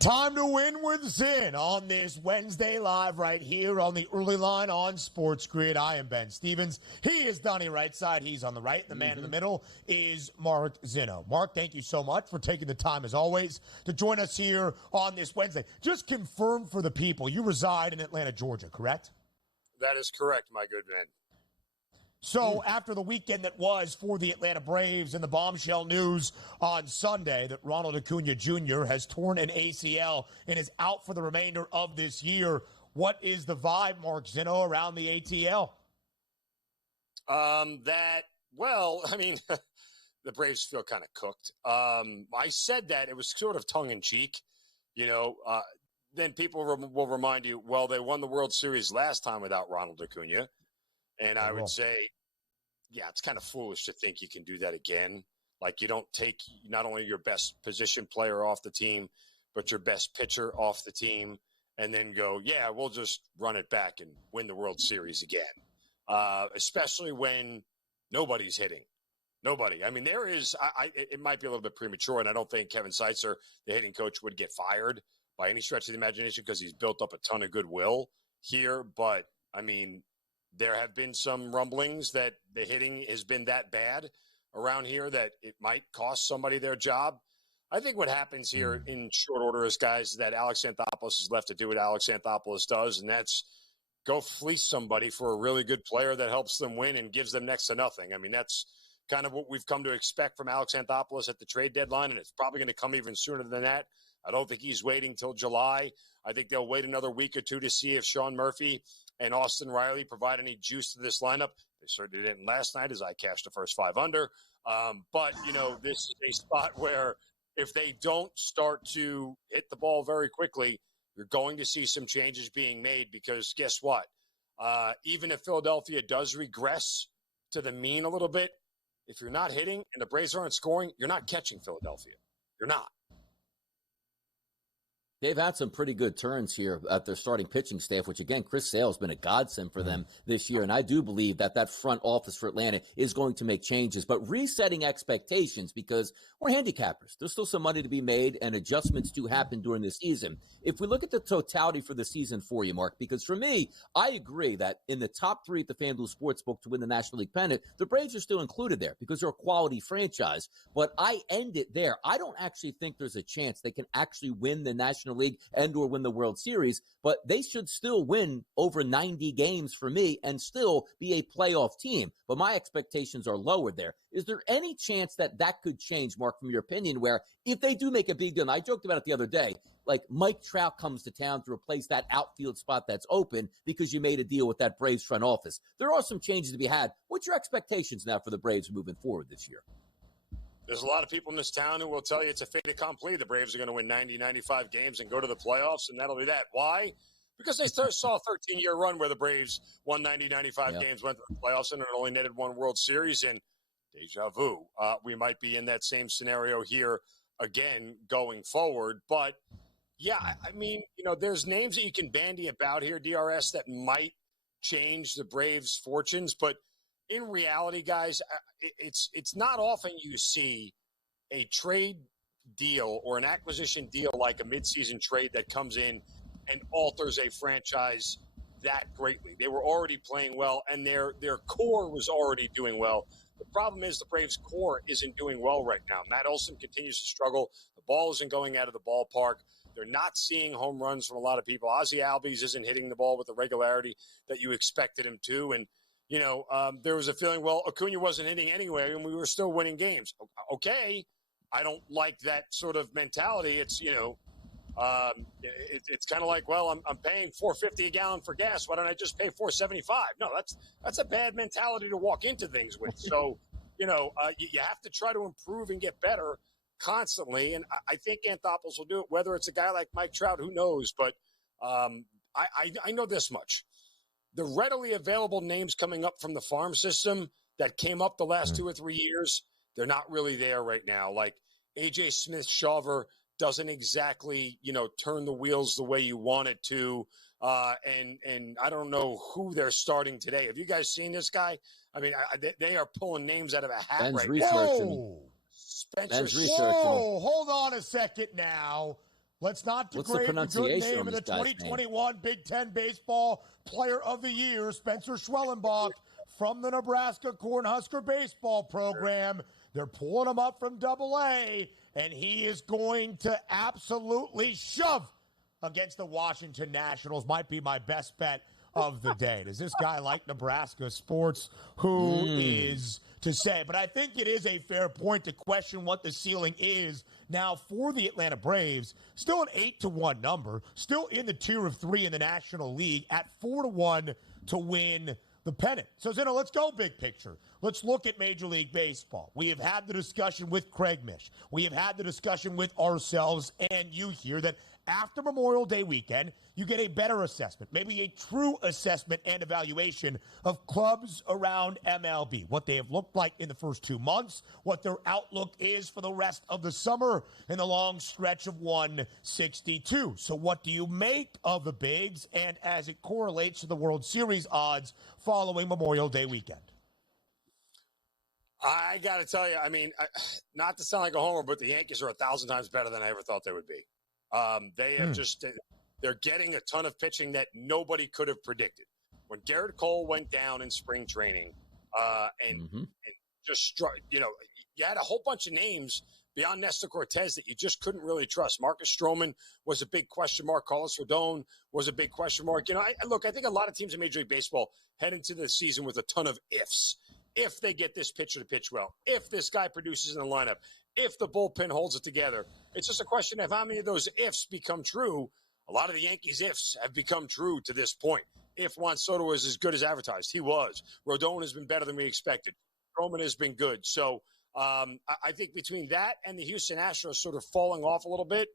Time to win with Zinn on this Wednesday live right here on the early line on SportsGrid. I am Ben Stevens. He is Donnie Rightside. He's on the right. The man in the middle is Mark Zinno. Mark, thank you so much for taking the time, as always, to join us here on this Wednesday. Just confirm for the people, you reside in Atlanta, Georgia, correct? That is correct, my good man. So after the weekend that was for the Atlanta Braves and the bombshell news on Sunday that Ronald Acuna Jr. has torn an ACL and is out for the remainder of this year, what is the vibe, Mark Zinno, around the ATL? The Braves feel kind of cooked. I said that. It was sort of tongue-in-cheek. Then people will remind you, well, they won the World Series last time without Ronald Acuna. And I would say, yeah, it's kind of foolish to think you can do that again. Like, you don't take not only your best position player off the team, but your best pitcher off the team, and then go, yeah, we'll just run it back and win the World Series again, especially when nobody's hitting. Nobody. I mean, it might be a little bit premature, and I don't think Kevin Seitzer, the hitting coach, would get fired by any stretch of the imagination because he's built up a ton of goodwill here. But, I mean, there have been some rumblings that the hitting has been that bad around here that it might cost somebody their job. I think what happens here in short order is, guys, that Alex Anthopoulos is left to do what Alex Anthopoulos does, and that's go fleece somebody for a really good player that helps them win and gives them next to nothing. I mean, that's kind of what we've come to expect from Alex Anthopoulos at the trade deadline, and it's probably going to come even sooner than that. I don't think he's waiting till July. I think they'll wait another week or two to see if Sean Murphy and Austin Riley provide any juice to this lineup. They certainly didn't last night as I cashed the first 5 under. But, this is a spot where if they don't start to hit the ball very quickly, you're going to see some changes being made because guess what? Even if Philadelphia does regress to the mean a little bit, if you're not hitting and the Braves aren't scoring, you're not catching Philadelphia. You're not. They've had some pretty good turns here at their starting pitching staff, which, again, Chris Sale has been a godsend for them this year. And I do believe that front office for Atlanta is going to make changes. But resetting expectations, because we're handicappers. There's still some money to be made, and adjustments do happen during the season. If we look at the totality for the season for you, Mark, because for me, I agree that in the top 3 at the FanDuel Sportsbook to win the National League pennant, the Braves are still included there because they're a quality franchise. But I end it there. I don't actually think there's a chance they can actually win the National League and or win the World Series, but they should still win over 90 games for me and still be a playoff team. But my expectations are lower there. Is there any chance that could change, Mark, from your opinion, where if they do make a big deal, and I joked about it the other day, like Mike Trout comes to town to replace that outfield spot that's open because you made a deal with that Braves front office. There are some changes to be had. What's your expectations now for the Braves moving forward this year? There's a lot of people in this town who will tell you it's a fait accompli. The Braves are going to win 90, 95 games and go to the playoffs, and that'll be that. Why? Because they saw a 13-year run where the Braves won 90, 95 games, went to the playoffs, and only netted 1 World Series. And deja vu. We might be in that same scenario here again going forward. But, yeah, I mean, there's names that you can bandy about here, DRS, that might change the Braves' fortunes. But in reality, guys, it's not often you see a trade deal or an acquisition deal like a midseason trade that comes in and alters a franchise that greatly. They were already playing well, and their core was already doing well. The problem is the Braves' core isn't doing well right now. Matt Olson continues to struggle. The ball isn't going out of the ballpark. They're not seeing home runs from a lot of people. Ozzie Albies isn't hitting the ball with the regularity that you expected him to, and there was a feeling, well, Acuna wasn't hitting anyway, and we were still winning games. Okay, I don't like that sort of mentality. It's, it's kind of like, well, I'm paying $4.50 a gallon for gas. Why don't I just pay $4.75? No, that's a bad mentality to walk into things with. So, you have to try to improve and get better constantly, and I think Anthopoulos will do it. Whether it's a guy like Mike Trout, who knows? But I know this much. The readily available names coming up from the farm system that came up the last 2 or 3 years, they're not really there right now. Like A.J. Smith-Shawver doesn't exactly, turn the wheels the way you want it to. And I don't know who they're starting today. Have you guys seen this guy? I mean, they are pulling names out of a hat right now. Whoa, hold on a second now. Let's not What's the degrade the good pronunciation name on of the this guy's name? 2021 Big Ten Baseball Player of the Year, Spencer Schwellenbach, from the Nebraska Cornhusker Baseball Program. They're pulling him up from AA, and he is going to absolutely shove against the Washington Nationals. Might be my best bet of the day. Does this guy like Nebraska sports? Who is to say? But I think it is a fair point to question what the ceiling is now for the Atlanta Braves. Still an 8-1 number, still in the tier of 3 in the National League at 4-1 to win the pennant. So, Zinno, let's go big picture. Let's look at Major League Baseball. We have had the discussion with Craig Mish. We have had the discussion with ourselves and you here that after Memorial Day weekend, you get a better assessment, maybe a true assessment and evaluation of clubs around MLB, what they have looked like in the first 2 months, what their outlook is for the rest of the summer in the long stretch of 162. So what do you make of the bigs and as it correlates to the World Series odds following Memorial Day weekend? I got to tell you, I mean, not to sound like a homer, but the Yankees are 1,000 times better than I ever thought they would be. They have they're getting a ton of pitching that nobody could have predicted. When Garrett Cole went down in spring training and just, you had a whole bunch of names beyond Nestor Cortez that you just couldn't really trust. Marcus Stroman was a big question mark. Carlos Rodon was a big question mark. I think a lot of teams in Major League Baseball head into the season with a ton of ifs. If they get this pitcher to pitch well, if this guy produces in the lineup, if the bullpen holds it together, it's just a question of how many of those ifs become true. A lot of the Yankees' ifs have become true to this point. If Juan Soto was as good as advertised, he was. Rodon has been better than we expected. Stroman has been good. So I think between that and the Houston Astros sort of falling off a little bit,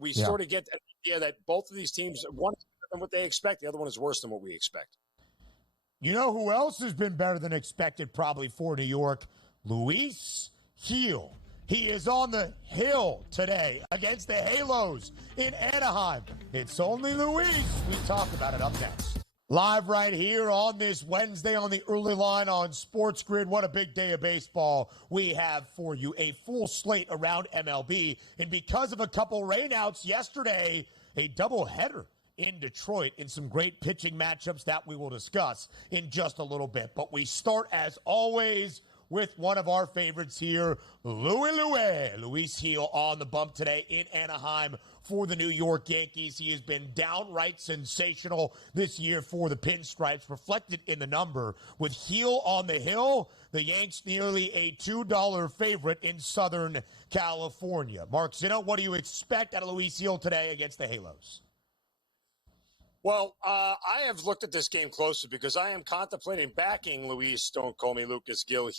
we sort of get the idea that both of these teams, one is better than what they expect, the other one is worse than what we expect. You know who else has been better than expected probably for New York? Luis Gil. He is on the hill today against the Halos in Anaheim. It's only Luis. We talk about it up next. Live right here on this Wednesday on the early line on SportsGrid. What a big day of baseball we have for you. A full slate around MLB. And because of a couple rainouts yesterday, a doubleheader in Detroit in some great pitching matchups that we will discuss in just a little bit. But we start, as always, with one of our favorites here, Luis Gil on the bump today in Anaheim for the New York Yankees. He has been downright sensational this year for the Pinstripes, reflected in the number. With Gil on the hill, the Yanks nearly a $2 favorite in Southern California. Mark Zinno, what do you expect out of Luis Gil today against the Halos? Well, I have looked at this game closely because I am contemplating backing Luis, don't call me Lucas Gil,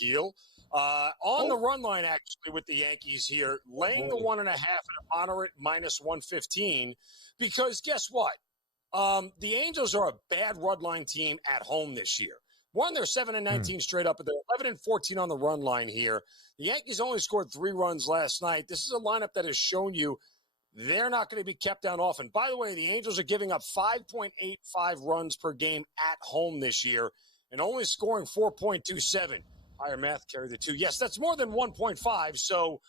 on the run line, actually, with the Yankees here, laying the 1.5 and honor it minus 115, because guess what? The Angels are a bad run line team at home this year. They're 7-19 straight up, but they're 11-14 on the run line here. The Yankees only scored 3 runs last night. This is a lineup that has shown you they're not going to be kept down often. By the way, the Angels are giving up 5.85 runs per game at home this year and only scoring 4.27. Higher math, carry the 2. Yes, that's more than 1.5. So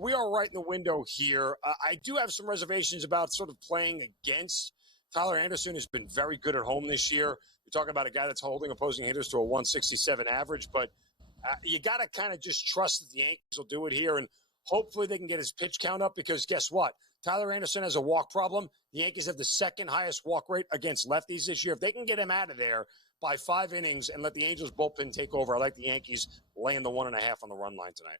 we are right in the window here. I do have some reservations about sort of playing against Tyler Anderson, who's been very good at home this year. You're talking about a guy that's holding opposing hitters to a 167 average, but you got to kind of just trust that the Yankees will do it here, and hopefully they can get his pitch count up, because guess what? Tyler Anderson has a walk problem. The Yankees have the second highest walk rate against lefties this year. If they can get him out of there by 5 innings and let the Angels bullpen take over, I like the Yankees laying the 1.5 on the run line tonight.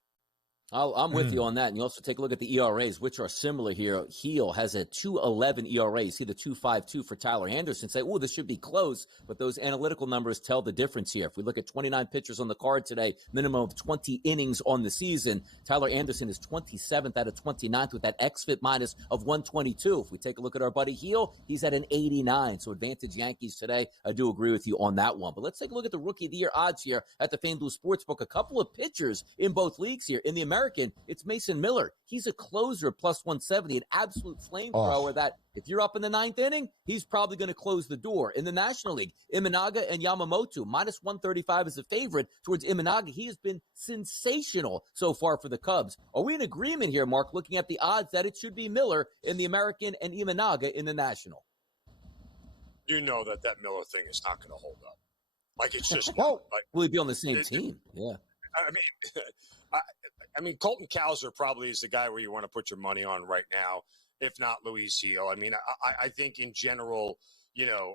I'm with you on that. And you also take a look at the ERAs, which are similar here. Gil has a 2.11 ERA. You see the 2.52 for Tyler Anderson. Say, this should be close, but those analytical numbers tell the difference here. If we look at 29 pitchers on the card today, minimum of 20 innings on the season, Tyler Anderson is 27th out of 29th with that xFIP minus of 122. If we take a look at our buddy Gil, he's at an 89. So advantage Yankees today. I do agree with you on that one. But let's take a look at the Rookie of the Year odds here at the FanDuel Sportsbook. A couple of pitchers in both leagues here. In the American American, it's Mason Miller. He's a closer at plus 170, an absolute flamethrower that if you're up in the ninth inning, he's probably going to close the door. In the National League, Imanaga and Yamamoto, minus 135 is a favorite towards Imanaga. He has been sensational so far for the Cubs. Are we in agreement here, Mark, looking at the odds that it should be Miller in the American and Imanaga in the National? You know that Miller thing is not going to hold up. Like, it's just Whoa. like, Will he be on the same team? Yeah. I mean, Colton Cowser probably is the guy where you want to put your money on right now, if not Luis Gil. I mean, I think in general, you know,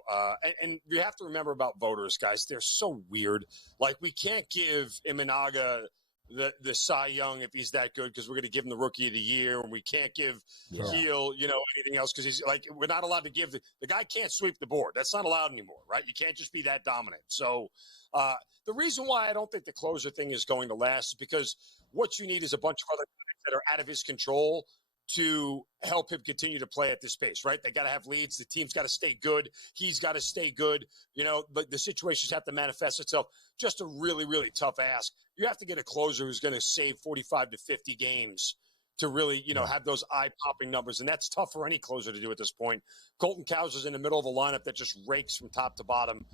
and you have to remember about voters, guys. They're so weird. Like, we can't give Imanaga the Cy Young if he's that good because we're going to give him the Rookie of the Year, and we can't give Gil, you know, anything else because he's like, we're not allowed to give the guy can't sweep the board. That's not allowed anymore, right? You can't just be that dominant. So the reason why I don't think the closer thing is going to last is because what you need is a bunch of other guys that are out of his control to help him continue to play at this pace, right? They got to have leads. The team's got to stay good. He's got to stay good. You know, but the situations have to manifest itself. Just a really, really tough ask. You have to get a closer who's going to save 45 to 50 games to really, you know, have those eye-popping numbers. And that's tough for any closer to do at this point. Colton Cowser's in the middle of a lineup that just rakes from top to bottom,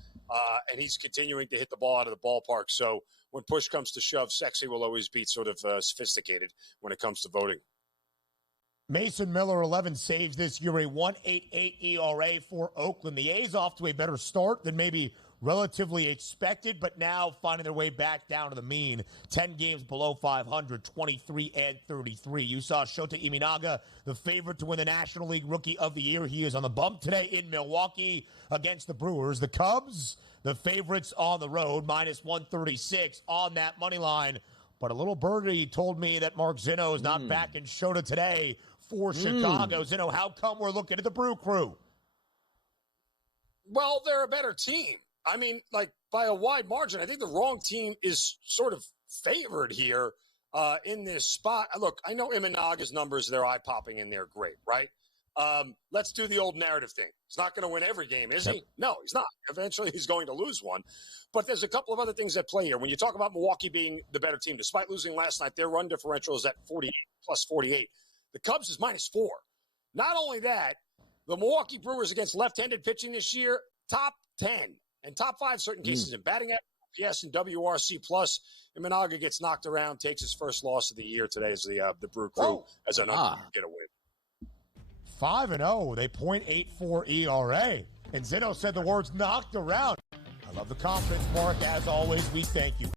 and he's continuing to hit the ball out of the ballpark. So when push comes to shove, sexy will always be sort of sophisticated when it comes to voting. Mason Miller, 11 saves this year, a 1.88 ERA for Oakland. The A's off to a better start than maybe relatively expected, but now finding their way back down to the mean. 10 games below 500, 23 and 33. You saw Shota Imanaga, the favorite to win the National League Rookie of the Year. He is on the bump today in Milwaukee against the Brewers. The Cubs, the favorites on the road, minus 136 on that money line. But a little birdie told me that Mark Zinno is not back in Shota today for Chicago. Zinno, how come we're looking at the Brew Crew? Well, they're a better team. I mean, like, by a wide margin. I think the wrong team is sort of favored here in this spot. Look, I know Imanaga's numbers, they're eye-popping and they're great, right? Let's do the old narrative thing. He's not going to win every game, is he? No, he's not. Eventually, he's going to lose one. But there's a couple of other things at play here. When you talk about Milwaukee being the better team, despite losing last night, their run differential is at 48, plus 48. The Cubs is minus 4. Not only that, the Milwaukee Brewers against left-handed pitching this year, top 10 and top 5 certain cases in batting average, PS and WRC plus. Imanaga gets knocked around, takes his first loss of the year today as the Brew Crew as an get a win. 5-0, they .84 ERA. And Zinno said the words knocked around. I love the confidence, Mark. As always, we thank you.